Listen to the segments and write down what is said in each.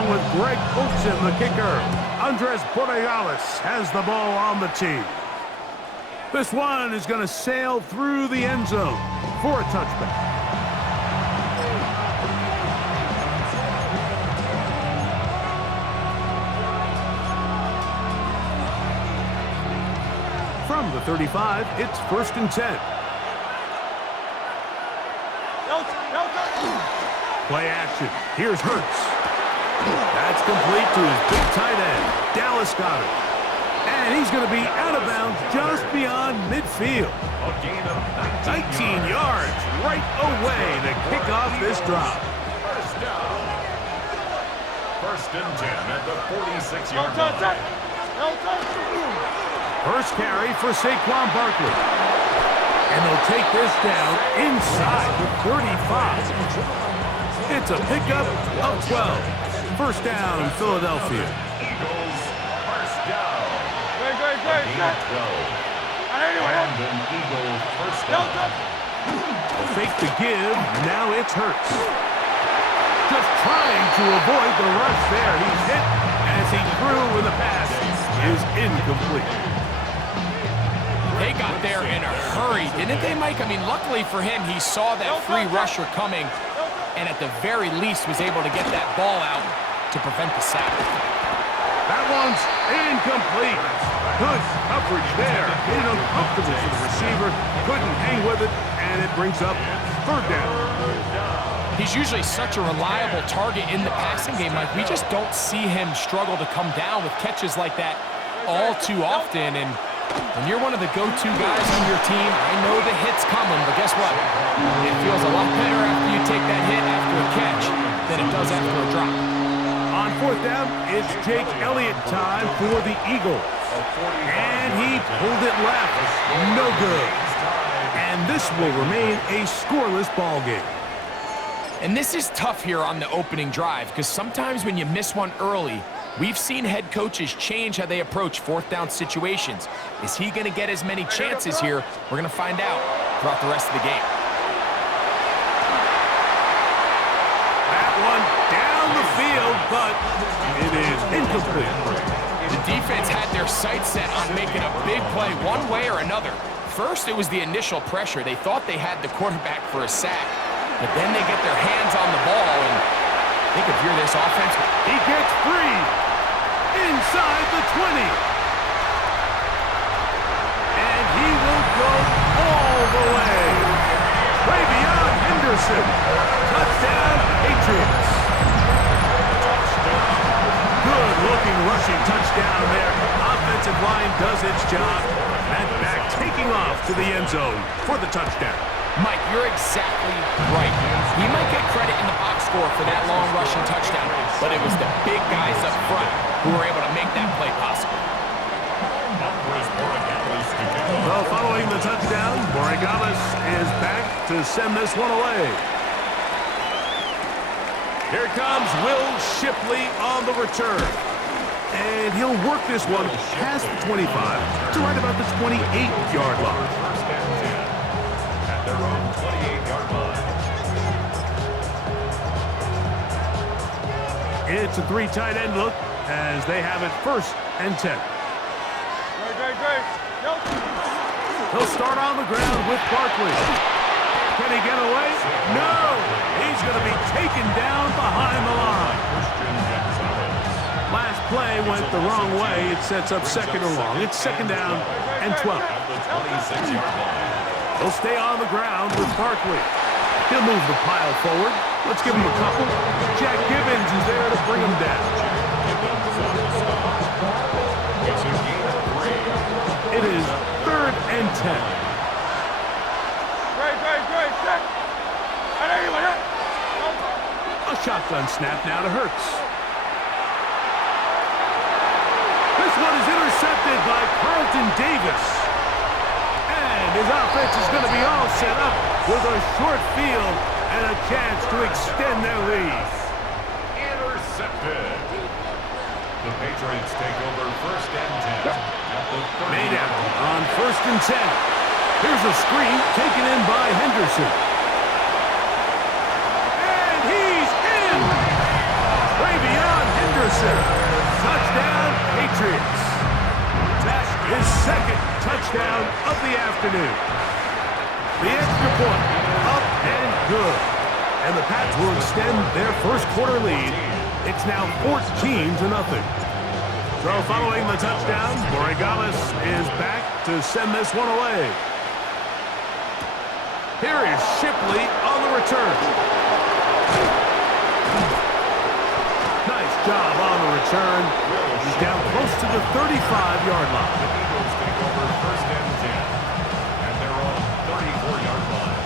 along with Greg Olsen, the kicker. Andres Borregales has the ball on the tee. This one is going to sail through the end zone for a touchback. From the 35, it's 1st and 10. Play action. Here's Hurts. That's complete to his big tight end, Dallas Goedert. And he's going to be out of bounds just beyond midfield. 19 yards right away to kick off this drive. First and 10 at the 46-yard line. First carry for Saquon Barkley. And they'll take this down inside the 35. It's a pickup of 12. First down, Philadelphia. Eagles, first down. Great. Gain of 12. And an Eagle first down. They'll fake the give. Now it's Hurts. Just trying to avoid the rush there. He's hit as he threw when the pass is incomplete. They got there in a hurry, didn't they, Mike? I mean, luckily for him, he saw that free rusher coming and at the very least was able to get that ball out to prevent the sack. That one's incomplete. Good coverage there. Made it uncomfortable for the receiver. Couldn't hang with it, and it brings up 3rd down. He's usually such a reliable target in the passing game, Mike. We just don't see him struggle to come down with catches like that all too often. And when you're one of the go-to guys on your team, I know the hit's coming, but guess what? It feels a lot better after you take that hit after a catch than it does after a drop. On 4th down, it's Jake Elliott time for the Eagles. And he pulled it left. No good. And this will remain a scoreless ball game. And this is tough here on the opening drive because sometimes when you miss one early, we've seen head coaches change how they approach 4th down situations. Is he going to get as many chances here? We're going to find out throughout the rest of the game. That one down the field, but it is incomplete. The defense had their sights set on making a big play one way or another. First, it was the initial pressure. They thought they had the quarterback for a sack, but then they get their hands on the ball, and they could veer this offense. He gets free inside the 20. And he will go all the way. Travion Henderson. Touchdown, Patriots. Good-looking rushing touchdown there. Offensive line does its job. That back taking off to the end zone for the touchdown. Mike, you're exactly right. He might get credit in the box score for that long rushing touchdown, but it was the big guys up front who were able to make that play possible. Well, following the touchdown, Borregales is back to send this one away. Here comes Will Shipley on the return. And he'll work this one past the 25 to right about the 28-yard line. At their own 28-yard line. It's a 3 tight end look as they have it 1st and 10. Great. He'll start on the ground with Barkley. Can he get away? No! He's going to be taken down behind the line. Last play went the wrong way. It sets up 2nd and long. It's 2nd down and 12. He'll stay on the ground with Barkley. He'll move the pile forward. Let's give him a couple. Jack Gibbons is there to bring him down. It is 3rd and 10. Great. Check. A shotgun snap now to Hurts. This one is intercepted by Carlton Davis. And his offense is going to be all set up with a short field and a chance to extend their lead. Intercepted. The Patriots take over 1st and 10. At the 30. Made out on 1st and 10. Here's a screen taken in by Henderson. And he's in! Travion his second touchdown of the afternoon. The extra point, up and good. And the Pats will extend their first quarter lead. It's now 14-0. So following the touchdown, Borregales is back to send this one away. Here is Shipley on the return. Nice job on the return. He's down close to the 35-yard line. The Eagles take over first and 10 at their own 34-yard line.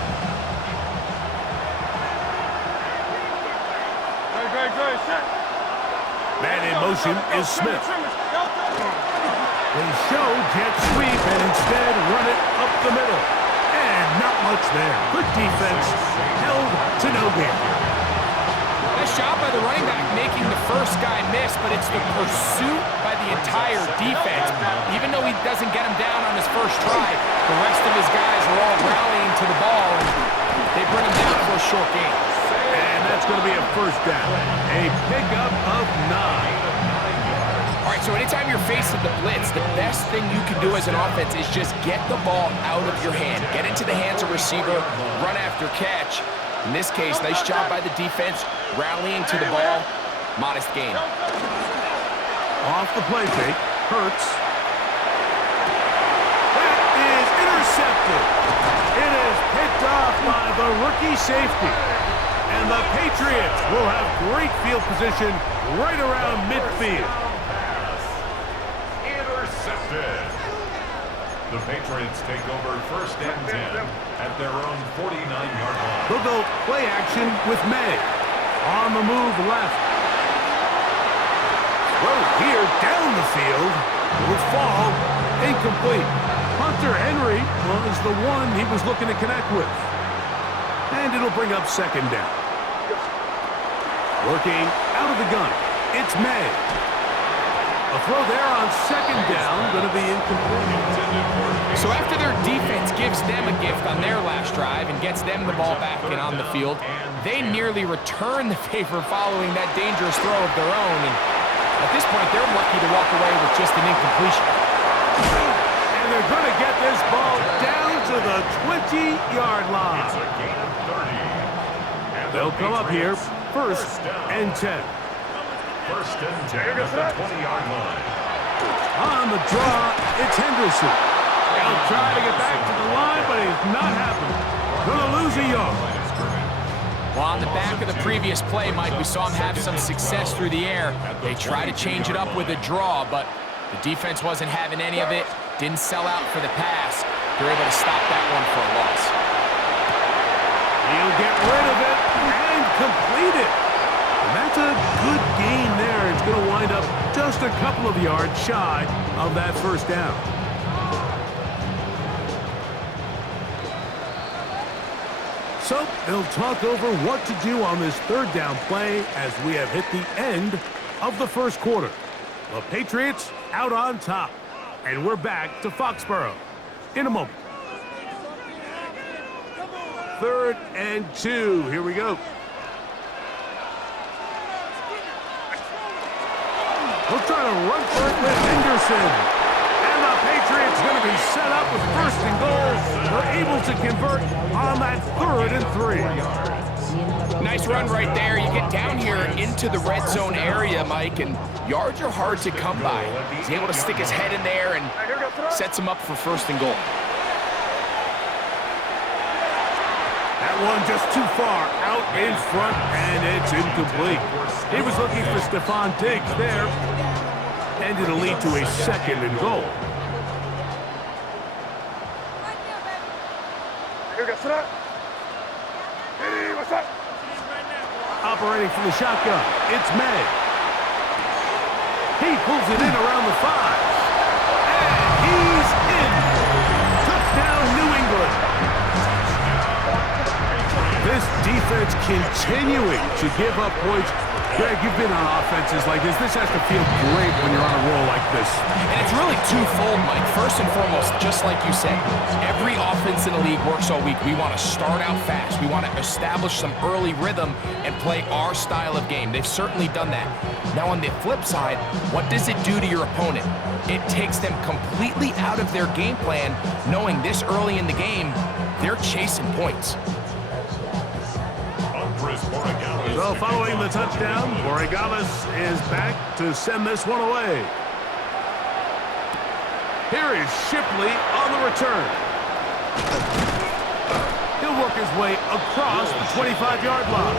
Great, set. Man in motion is Smith. They show jet sweep and instead run it up the middle. And not much there. Good defense. Held to no gain. Nice job by the running back making the first guy miss, but it's the pursuit by the entire defense. Even though he doesn't get him down on his first try, the rest of his guys are all rallying to the ball, and they bring him down for a short gain. And that's going to be a first down. A pickup of 9. All right, so anytime you're facing the blitz, the best thing you can do as an offense is just get the ball out of your hand. Get into the hands of receiver, run after catch. In this case, nice job by the defense, rallying to the ball. Modest gain. Off the play fake, Hurts. That is intercepted. It is picked off by the rookie safety. And the Patriots will have great field position right around midfield. Intercepted. The Patriots take over first and 10 at their own 49-yard line. They'll go play action with May. On the move left. Throw here down the field. Will fall. Incomplete. Hunter Henry was the one he was looking to connect with. And it'll bring up second down. Working out of the gun. It's May. A throw there on second down, going to be incomplete. So after their defense gives them a gift on their last drive and gets them the ball back and on the field, they nearly return the favor following that dangerous throw of their own. And at this point, they're lucky to walk away with just an incompletion. And they're going to get this ball down to the 20-yard line. It's a gain of 30. And They'll come up here first and 10. First and 10 at the 20-yard line. On the draw, it's Henderson. He'll try to get back to the line, but it's not happening. Going to lose a yard. Well, on the back of the previous play, Mike, we saw him have some success through the air. They tried to change it up with a draw, but the defense wasn't having any of it. Didn't sell out for the pass. They're able to stop that one for a loss. He'll get rid of it and complete it. And that's a good gain there. It's going to wind up just a couple of yards shy of that first down. So they'll talk over what to do on this third down play as we have hit the end of the first quarter. The Patriots out on top. And we're back to Foxborough in a moment. 3rd and 2. Here we go. We'll try to run for it with Henderson. And the Patriots going to be set up with 1st and goal. They're able to convert on that 3rd and 3. Nice run right there. You get down here into the red zone area, Mike, and yards are hard to come by. He's able to stick his head in there and sets him up for 1st and goal. That one just too far out in front, and it's incomplete. He was looking for Stephon Diggs there, and it'll lead to a 2nd and goal. Operating from the shotgun, it's May. He pulls it in around the 5. And he's in. Touchdown, New England. This defense continuing to give up points Greg, you've been on offenses like this. This has to feel great when you're on a roll like this. And it's really twofold, Mike. First and foremost, just like you said, every offense in the league works all week. We want to start out fast. We want to establish some early rhythm and play our style of game. They've certainly done that. Now, on the flip side, what does it do to your opponent? It takes them completely out of their game plan, knowing this early in the game, they're chasing points. So following the touchdown, Borregales is back to send this one away. Here is Shipley on the return. He'll work his way across the 25-yard line.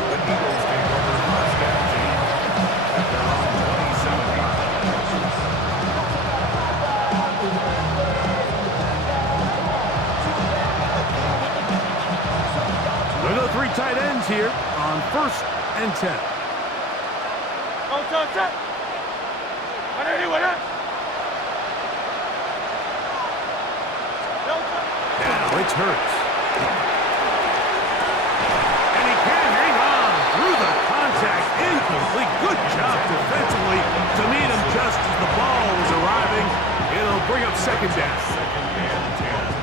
The Eagles take over first down team at their own 27. There go three tight ends here on 1st and 10. Now it's Hurts. And he can hang on through the contact. Incomplete. Good job defensively to meet him just as the ball was arriving. It'll bring up 2nd down.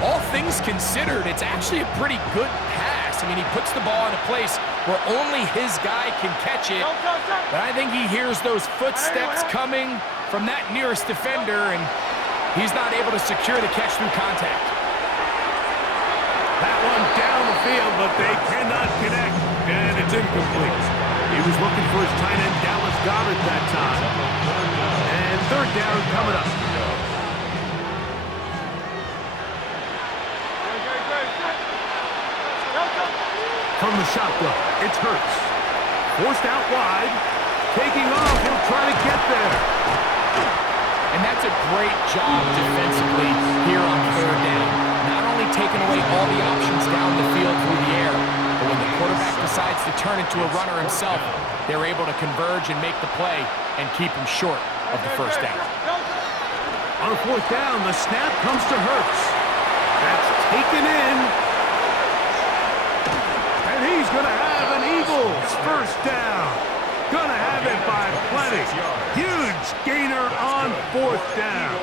All things considered, it's actually a pretty good pass. I mean, he puts the ball in a place where only his guy can catch it. But I think he hears those footsteps coming from that nearest defender, and he's not able to secure the catch through contact. That one down the field, but they cannot connect, and it's incomplete. He was looking for his tight end, Dallas Goedert, that time. And 3rd down coming up. From the shotgun, it's Hurts. Forced out wide. Taking off, he'll try to get there. And that's a great job defensively here on 3rd down. Not only taking away all the options down the field through the air, but when the quarterback decides to turn into a runner himself, they're able to converge and make the play and keep him short of the 1st down. On 4th down, the snap comes to Hurts. That's taken in. And he's going to have an Eagles 1st down. Going to have it by plenty. Huge gainer on 4th down.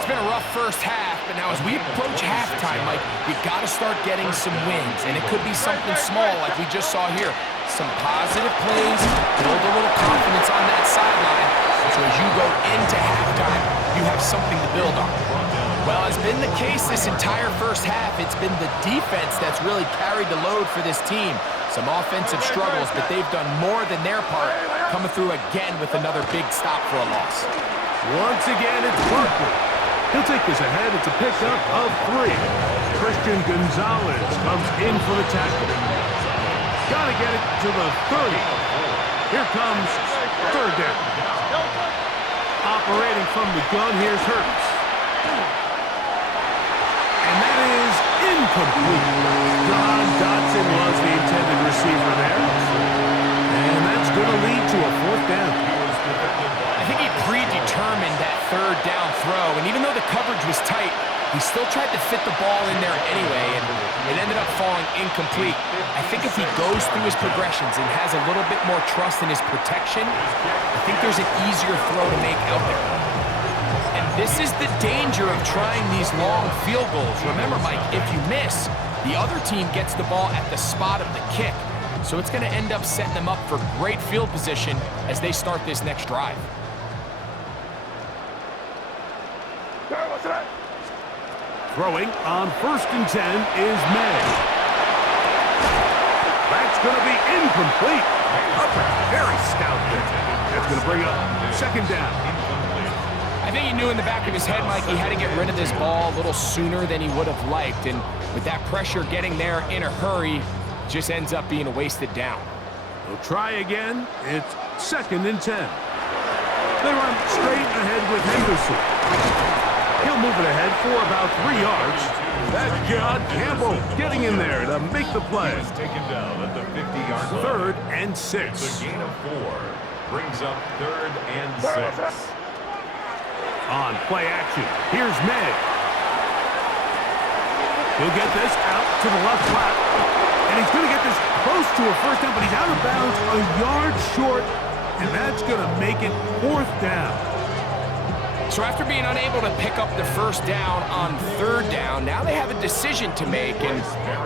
It's been a rough first half, but now as we approach halftime, Mike, we've got to start getting some wins, and it could be something small like we just saw here. Some positive plays, build a little confidence on that sideline, so as you go into halftime, you have something to build on. Well, as been the case this entire first half, it's been the defense that's really carried the load for this team. Some offensive struggles, but they've done more than their part, coming through again with another big stop for a loss. Once again, it's Barkley. He'll take this ahead. It's a pickup of 3. Christian Gonzalez comes in for the tackle. Got to get it to the 30. Here comes 3rd down. Operating from the gun, here's Hurts. And that is incomplete. John Dotson was the intended receiver there. And that's going to lead to a 4th down. I think he predetermined that 3rd down throw, and even though the coverage was tight, he still tried to fit the ball in there anyway, and it ended up falling incomplete. I think if he goes through his progressions and has a little bit more trust in his protection, I think there's an easier throw to make out there. And this is the danger of trying these long field goals. Remember, Mike, if you miss, the other team gets the ball at the spot of the kick. So it's going to end up setting them up for great field position as they start this next drive. Throwing on 1st and 10 is May. That's going to be incomplete. Very stout there. That's going to bring up 2nd down. I think he knew in the back of his head, Mike, he had to get rid of this ball a little sooner than he would have liked. And with that pressure getting there in a hurry, just ends up being a wasted down. They'll try again. It's 2nd and 10. They run straight ahead with Henderson. He'll move it ahead for about 3 yards. That's John Campbell getting in there to make the play. He is taken down at the 50-yard line. 3rd and 6. The gain of 4 brings up 3rd and 6. On play action, here's May. He'll get this out to the left flat. And he's going to get this close to a first down, but he's out of bounds a yard short, and that's going to make it 4th down. So after being unable to pick up the first down on 3rd down, now they have a decision to make. And,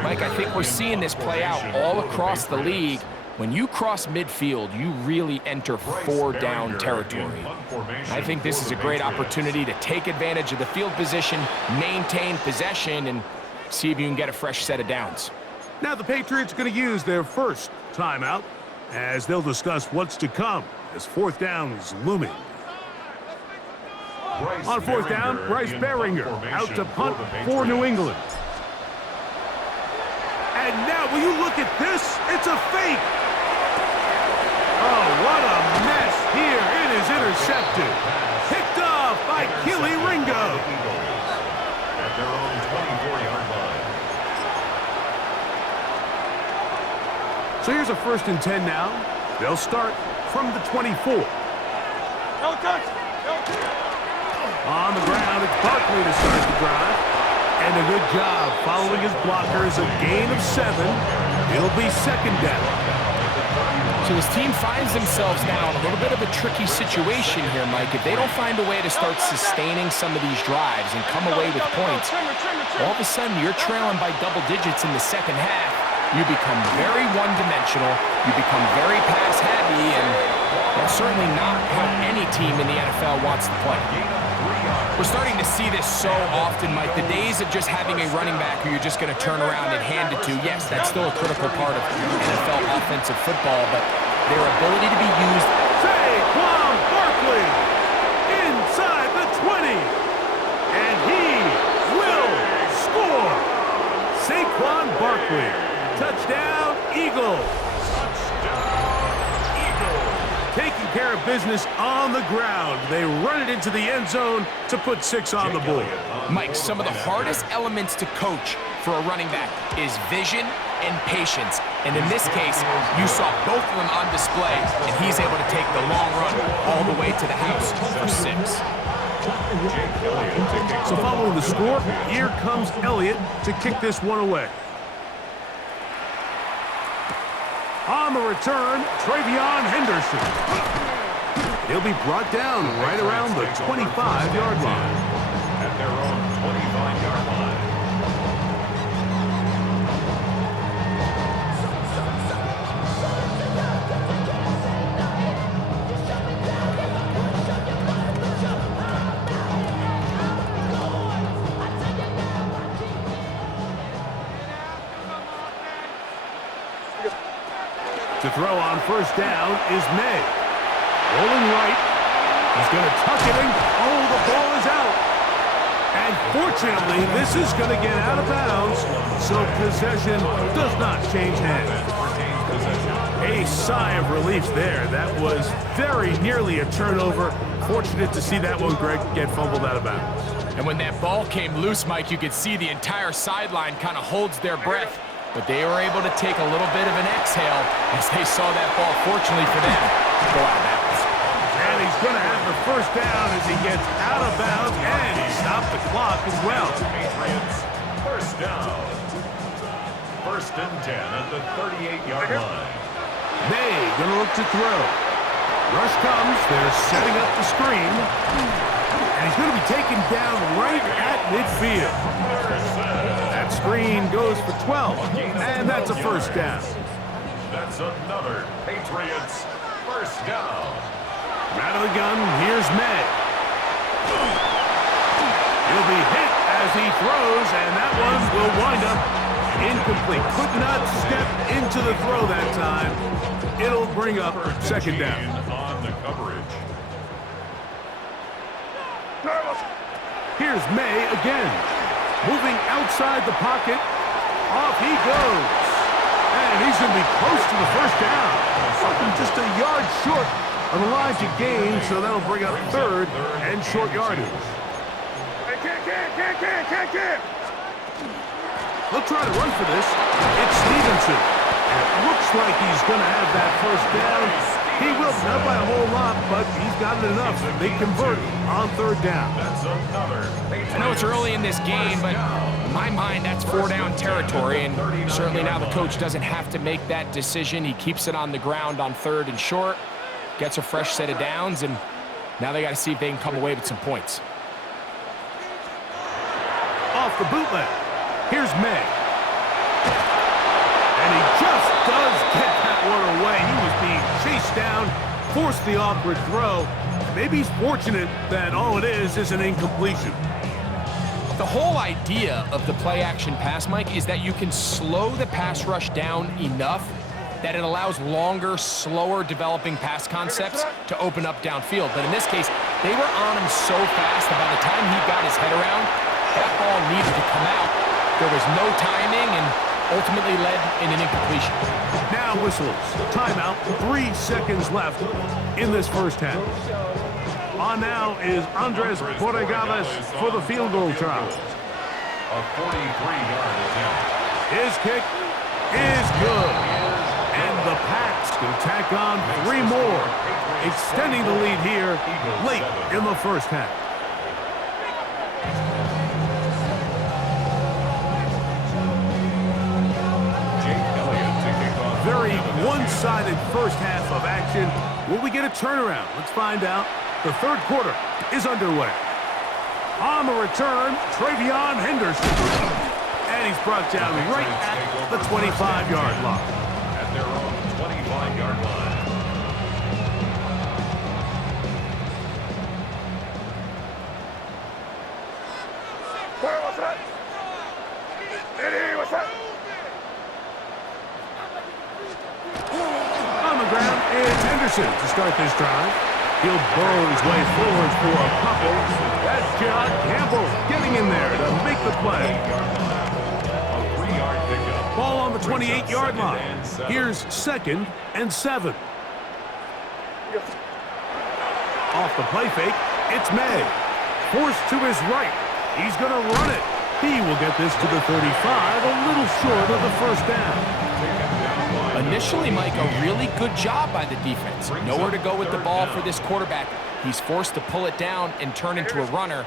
Mike, I think we're seeing this play out all across the league. When you cross midfield, you really enter 4-down territory. I think this is a great opportunity to take advantage of the field position, maintain possession, and see if you can get a fresh set of downs. Now the Patriots are going to use their first timeout as they'll discuss what's to come as 4th down is looming. On 4th down, Bryce Behringer out to punt for New England. And now, will you look at this? It's a fake. Oh, what a mess here. It is intercepted. Picked off by Keely Ringo. At their own 24-yard line. So here's a 1st and 10 now. They'll start from the 24. No touch. No touch. On the ground, it's Barkley to start the drive. And a good job following his blockers, a gain of 7. It'll be 2nd down. So this team finds themselves now in a little bit of a tricky situation here, Mike. If they don't find a way to start sustaining some of these drives and come away with points, all of a sudden you're trailing by double digits in the 2nd half. You become very one-dimensional. You become very pass-heavy, and that's certainly not how any team in the NFL wants to play. We're starting to see this so often, Mike. The days of just having a running back who you're just going to turn around and hand it to, yes, that's still a critical part of NFL offensive football, but their ability to be used. Saquon Barkley inside the 20. And he will score. Saquon Barkley. Touchdown, Eagles. Taking care of business on the ground. They run it into the end zone to put 6 on the board. Mike, some of the hardest elements to coach for a running back is vision and patience. And in this case, you saw both of them on display, and he's able to take the long run all the way to the house for 6. So following the score, here comes Elliott to kick this one away. On the return, Travion Henderson. He'll be brought down right around the 25-yard line. At their own 25-yard line. To throw on 1st down is May. Rolling right. He's going to tuck it in. Oh, the ball is out. And fortunately, this is going to get out of bounds, so possession does not change hands. A sigh of relief there. That was very nearly a turnover. Fortunate to see that one, Greg, get fumbled out of bounds. And when that ball came loose, Mike, you could see the entire sideline kind of holds their breath. But they were able to take a little bit of an exhale as they saw that ball, fortunately for them, go out of bounds. And he's going to have the 1st down as he gets out of bounds, and he stopped the clock as well. Patriots, 1st down. 1st and 10 at the 38-yard line. May going to look to throw. Rush comes. They're setting up the screen. And he's going to be taken down right at midfield. That screen goes for 12, and that's a 1st down. That's another Patriots 1st down. Out of the gun, here's May. He'll be hit as he throws, and that one will wind up incomplete. Could not step into the throw that time. It'll bring up 2nd down. On the coverage. Here's May again. Moving outside the pocket. Off he goes. And he's going to be close to the 1st down. Something just a yard short of a Elijah gain, so that'll bring up 3rd and short yardage. Can't. They'll try to run for this. It's Stevenson. And it looks like he's going to have that 1st down. He will, not by a whole lot, but he's got it enough. They convert on 3rd down. That's another. I know it's early in this game, but my mind, that's 4-down territory, and certainly now the coach doesn't have to make that decision. He keeps it on the ground on 3rd and short, gets a fresh set of downs, and now they got to see if they can come away with some points. Off the bootleg. Here's May. And he just does get that one away. He was being chased down, forced the awkward throw. Maybe he's fortunate that all it is an incompletion. The whole idea of the play-action pass, Mike, is that you can slow the pass rush down enough that it allows longer, slower developing pass concepts to open up downfield. But in this case, they were on him so fast that by the time he got his head around, that ball needed to come out. There was no timing and ultimately led in an incompletion. Now whistles. Timeout. 3 seconds left in this first half. On now is Andres Borregales for the field goal try. A 43-yard attempt. His kick is good. And the Pats can tack on 3 more, extending the lead here late in the first half. Very one-sided first half of action. Will we get a turnaround? Let's find out. The third quarter is underway. On the return, Travion Henderson. And he's brought down right at the 25-yard line. At their own 25-yard line. What's that? Eddie, what's that? On the ground is Henderson to start this drive. He'll burrow his way forward for a couple. That's John Campbell getting in there to make the play. A 3-yard pickup. Ball on the 28-yard line. Here's 2nd and 7. Off the play fake, it's May. Forced to his right. He's going to run it. He will get this to the 35, a little short of the first down. Initially, Mike, a really good job by the defense. Nowhere to go with the ball for this quarterback. He's forced to pull it down and turn into a runner.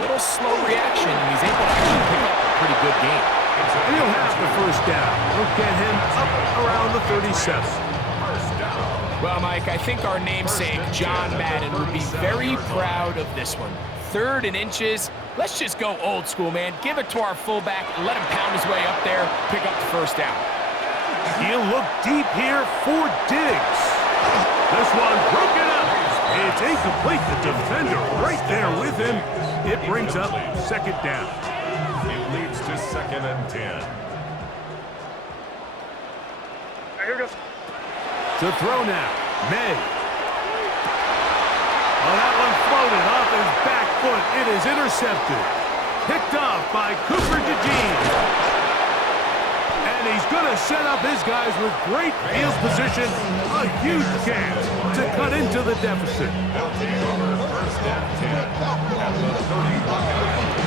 Little slow reaction, and he's able to actually pick up a pretty good game. He'll have the first down. We'll get him up around the 37. Well, Mike, I think our namesake, John Madden, would be very proud of this one. 3rd and inches. Let's just go old school, man. Give it to our fullback, let him pound his way up there, pick up the first down. He'll look deep here for Diggs. This one broken up. It's incomplete. The defender right there with him. It brings up 2nd down. It leads to 2nd and 10. Here goes. To throw now, May. Oh, that one floated off his back foot. It is intercepted. Picked off by Cooper DeJean. And he's going to set up his guys with great field position. A huge chance to cut into the deficit. They'll take over 1st and 10 at the 31-yard line.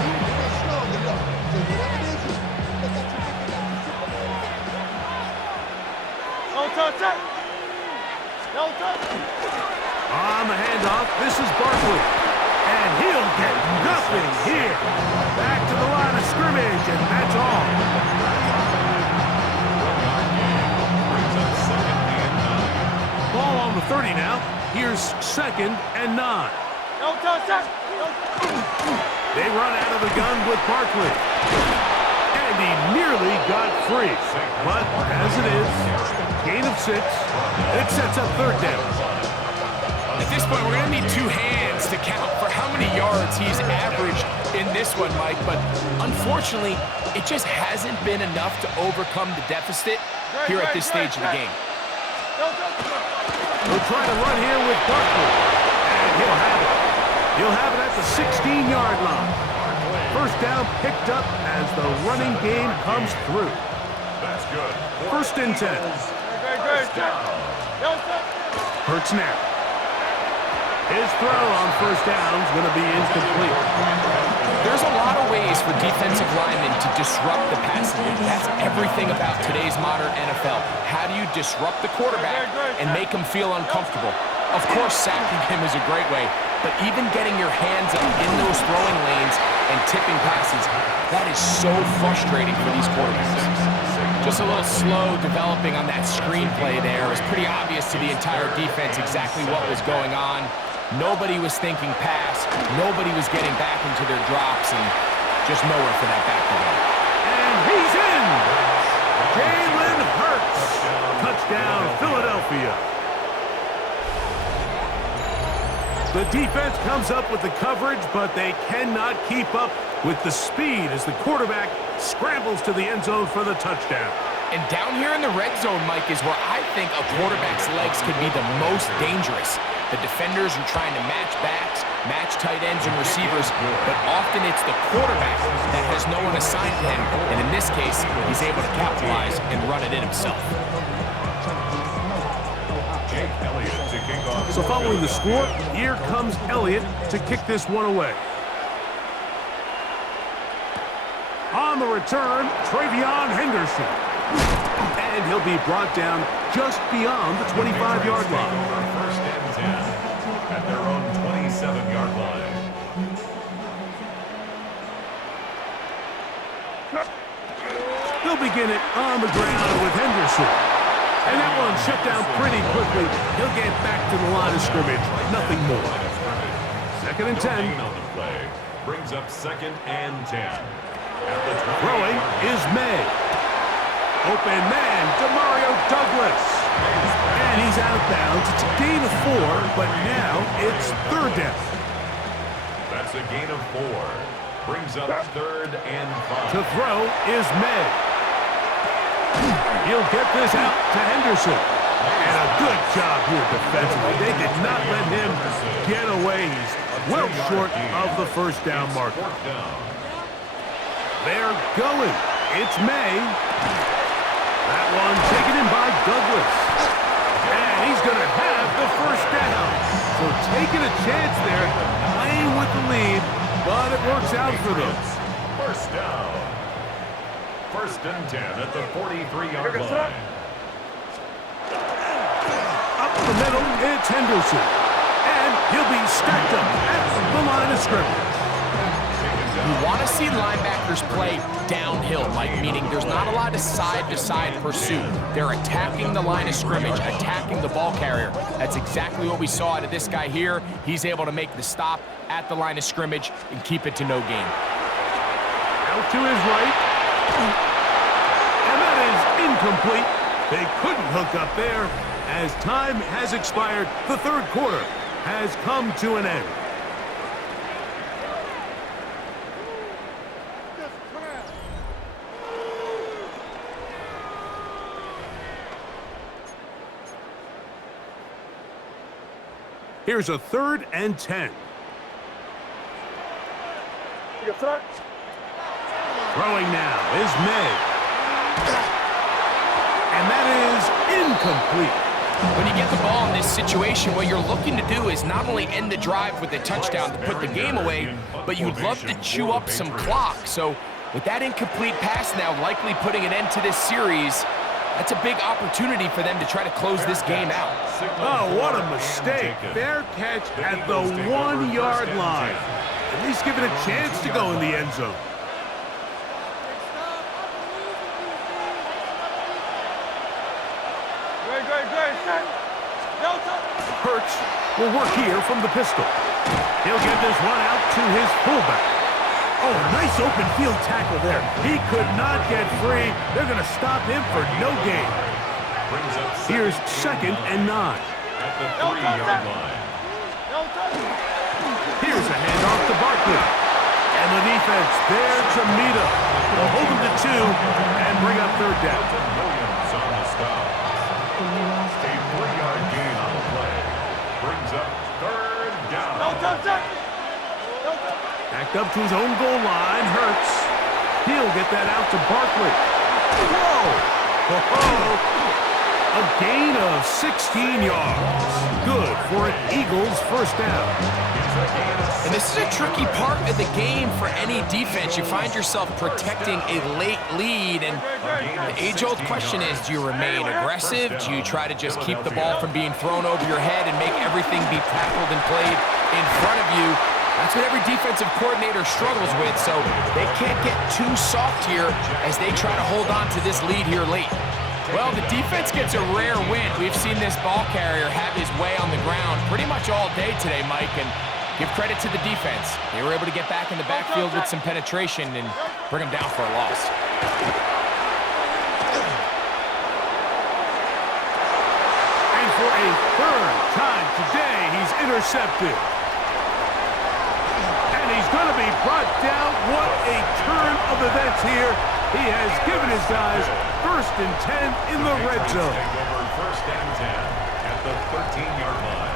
No touch it. No touch. On the handoff, this is Barkley. And he'll get nothing here. Back to the line of scrimmage, and that's all. Ball on the 30 now. Here's 2nd and 9. No touch it. They run out of the gun with Barkley. And he nearly got free. But as it is, gain of 6. It sets up 3rd down. At this point, we're going to need 2 hands to count for how many yards he's averaged in this one, Mike. But unfortunately, it just hasn't been enough to overcome the deficit here at this stage of the game. We'll try to run here with Barkley. And he'll have it. He'll have it at the 16-yard line. First down picked up as the running game comes through. That's good. 1st and 10. Hurts now. His throw on 1st down is going to be incomplete. There's a lot of ways for defensive linemen to disrupt the passing game. That's everything about today's modern NFL. How do you disrupt the quarterback and make him feel uncomfortable? Of course, sacking him is a great way, but even getting your hands up in those throwing lanes and tipping passes, that is so frustrating for these quarterbacks. Just a little slow developing on that screenplay there. It was pretty obvious to the entire defense exactly what was going on. Nobody was thinking pass. Nobody was getting back into their drops, and just nowhere for that back to go. And he's in! Jalen Hurts. Touchdown, Philadelphia. The defense comes up with the coverage, but they cannot keep up with the speed as the quarterback scrambles to the end zone for the touchdown. And down here in the red zone, Mike, is where I think a quarterback's legs can be the most dangerous. The defenders are trying to match backs, match tight ends and receivers, but often it's the quarterback that has no one assigned to him, and in this case, he's able to capitalize and run it in himself. So following the score, here comes Elliott to kick this one away. On the return, Travion Henderson. And he'll be brought down just beyond the 25-yard line. First and 10 at their own 27-yard line. They'll begin it on the ground with Henderson. And that one shut down pretty quickly. He'll get back to the line of scrimmage. Nothing more. Second and 10. On the play brings up second and 10. Throwing is May. Open man, Demario Douglas. And he's out of bounds. It's a gain of 4, but now it's third down. That's a gain of 4. Brings up third and 5. To throw is May. He'll get this out to Henderson. And a good job here defensively. They did not let him get away. He's well short of the first down marker. They're going. It's May. That one taken in by Douglas. And he's going to have the first down. So taking a chance there, playing with the lead, but it works out for them. First down. First and 10 at the 43-yard line. Up the middle, it's Henderson. And he'll be stacked up at the line of scrimmage. You want to see linebackers play downhill, Mike, meaning there's not a lot of side-to-side pursuit. They're attacking the line of scrimmage, attacking the ball carrier. That's exactly what we saw out of this guy here. He's able to make the stop at the line of scrimmage and keep it to no gain. Out to his right. And that is incomplete. They couldn't hook up there. As time has expired, the third quarter has come to an end. Here's a third and 10. Throwing now is May. And that is incomplete. When you get the ball in this situation, what you're looking to do is not only end the drive with a touchdown to put the game away, but you'd love to chew up some clock. So with that incomplete pass now likely putting an end to this series, that's a big opportunity for them to try to close this game out. Oh, what a mistake. Fair catch at the 1-yard line. At least give it a chance to go in the end zone. Hurts will work here from the pistol. He'll get this one out to his fullback. Oh, nice open field tackle there. He could not get free. They're going to stop him for no gain. Here's second and 9. At the 3-yard line. Here's a handoff to Barkley. And the defense there to meet him. They'll hold him to 2 and bring up third down. Williams on the stop. A 3-yard gain on the play. Brings up third down. Backed up to his own goal line. Hurts. He'll get that out to Barkley. Whoa! Whoa! A gain of 16 yards. Good for an Eagles first down. And this is a tricky part of the game for any defense. You find yourself protecting a late lead, and the age-old question is, do you remain aggressive? Do you try to just keep the ball from being thrown over your head and make everything be tackled and played in front of you? That's what every defensive coordinator struggles with, so they can't get too soft here as they try to hold on to this lead here late. Well, the defense gets a rare win. We've seen this ball carrier have his way on the ground pretty much all day today, Mike, and give credit to the defense. They were able to get back in the backfield with some penetration and bring them down for a loss. And for a third time today, he's intercepted. And he's going to be brought down. What a turn of events here. He has given his guys 1st and 10 in the red zone. Take over 1st and 10 at the 13-yard line.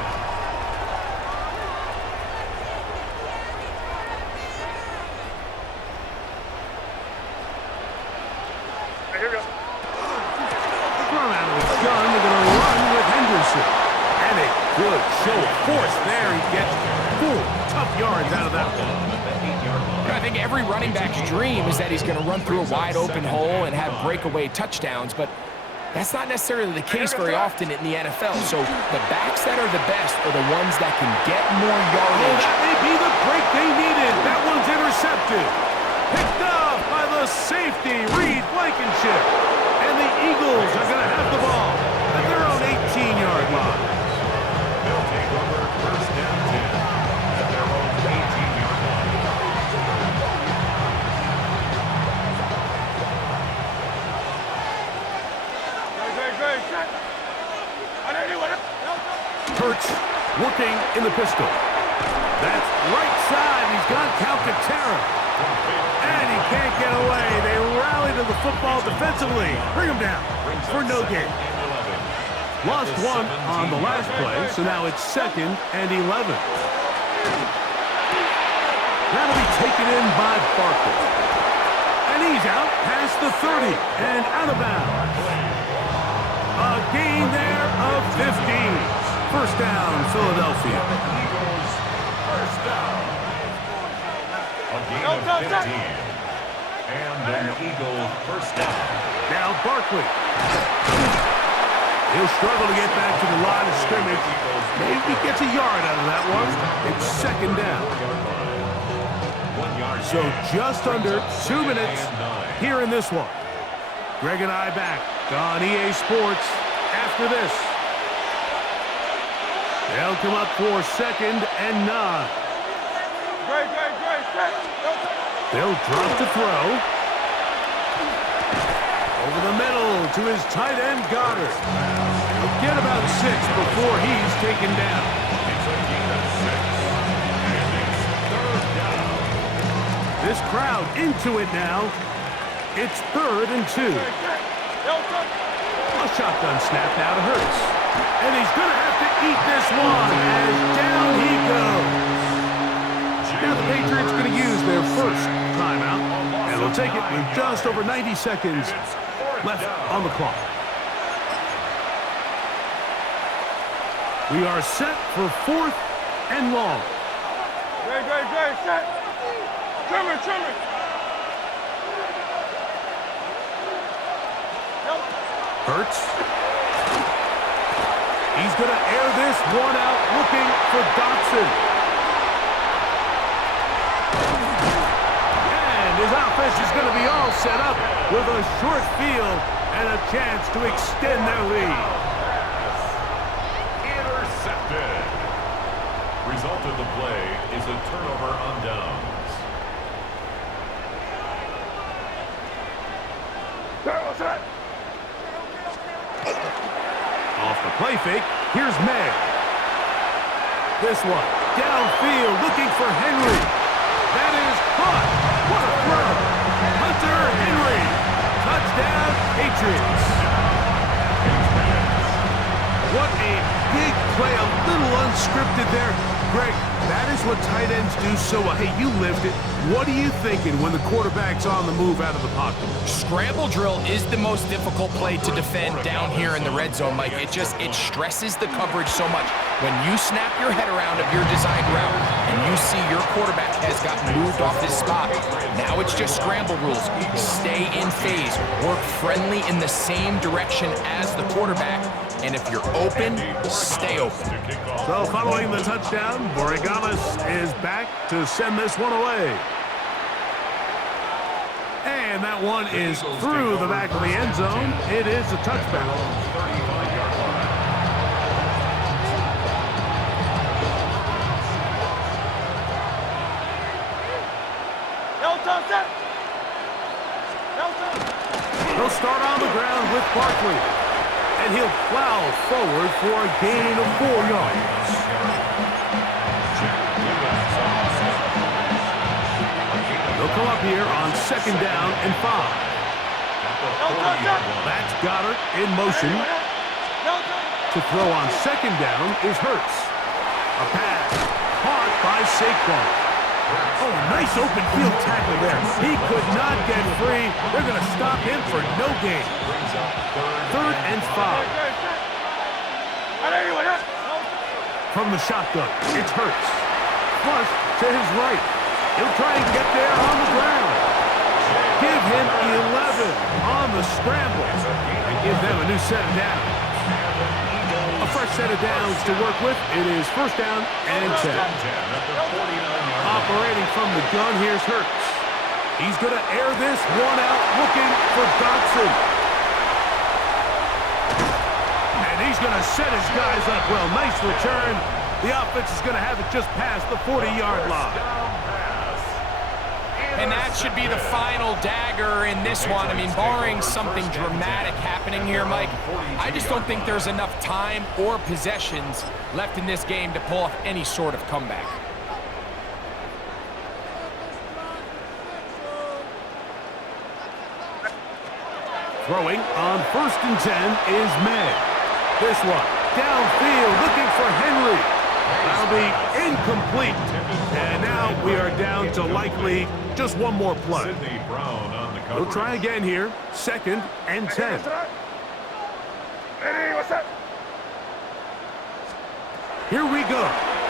Here we go. From out of the gun, they're going to run with Henderson. And a good show of force there. He gets 4 tough yards out of that one. I think every running back's dream is that he's going to run through a wide open hole and have breakaway touchdowns, but that's not necessarily the case very often in the NFL. So the backs that are the best are the ones that can get more Oh, yardage. that may be the break they needed. That one's intercepted. Picked off by the safety, Reed Blankenship. And the Eagles are going to have the ball at their own 18-yard line. They'll take over 1st and 10 at their own 18-yard line. Hurts working in the pistol. That's right side. He's got Calcaterra. And he can't get away. They rally to the football defensively. Bring him down for no gain. Lost one on the last play, so now it's 2nd and 11. That'll be taken in by Barkley. And he's out past the 30 and out of bounds. A gain there of 15. First down, Philadelphia. Eagles first down. A gain of 15. And an Eagle first down. Now Barkley. He'll struggle to get back to the line of scrimmage. Maybe he gets a yard out of that one. It's 2nd down. 1 yard. So just under 2 minutes here in this one. Greg and I back on EA Sports after this. They'll come up for 2nd and 9. Great. They'll drop to throw. Over the middle to his tight end, Goddard. He'll get about 6 before he's taken down. It's a gain of 6. And it's 3rd down. This crowd into it now. It's 3rd and 2. A shotgun snap now to Hurts. And he's going to have to eat this one as down he goes. Now the Patriots going to use their first timeout. And they'll take it with just over 90 seconds left on the clock. We are set for 4th and long. Great. Set. Trim it. Hurts. He's going to air this one out looking for Dotson. And his offense is going to be all set up with a short field and a chance to extend their lead. Intercepted. Result of the play is a turnover on downs. Off the play fake, here's May. This one, downfield, looking for Henry. That is caught. What a throw. Hunter Henry. Touchdown, Patriots. What a big play, a little unscripted there. Greg, that is what tight ends do so well. Hey, you lived it. What are you thinking when the quarterback's on the move out of the pocket? Scramble drill is the most difficult play to defend down here in the red zone, Mike. It stresses the coverage so much. When you snap your head around of your designed route and you see your quarterback has gotten moved off his spot, now it's just scramble rules. Stay in phase, work friendly in the same direction as the quarterback, and if you're open, stay open. So following the touchdown, Borregales is back to send this one away. And that one is through the back of the end zone. It is a touchdown. He'll start on the ground with Barkley. And he'll plow forward for a gain of 4 yards. They'll come up here on 2nd down and 5. That's Goddard in motion. To throw on 2nd down is Hurts. A pass caught by Saquon. Oh, nice open field tackle there. He could not get free. They're going to stop him for no gain. 3rd and 5. From the shotgun, it's Hurts. Flush to his right. He'll try and get there on the ground. Give him 11 on the scramble. And give them a new set of downs. A fresh set of downs to work with. It is 1st down and 10. Operating from the gun, here's Hurts. He's going to air this one out, looking for Dotson. And he's going to set his guys up well. Nice return. The offense is going to have it just past the 40-yard line. And that should be the final dagger in this one. I mean, barring something dramatic happening here, Mike, I just don't think there's enough time or possessions left in this game to pull off any sort of comeback. Throwing on 1st and 10 is May. This one, downfield, looking for Henry. That'll be incomplete. And now we are down to likely just one more play. We'll try again here, 2nd and 10. Here we go.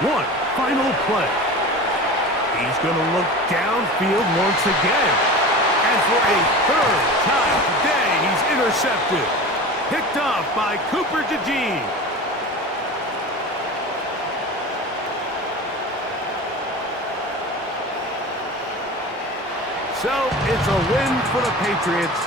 One final play. He's going to look downfield once again. And for a 3rd time today, he's intercepted. Picked off by Cooper DeJean. So it's a win for the Patriots.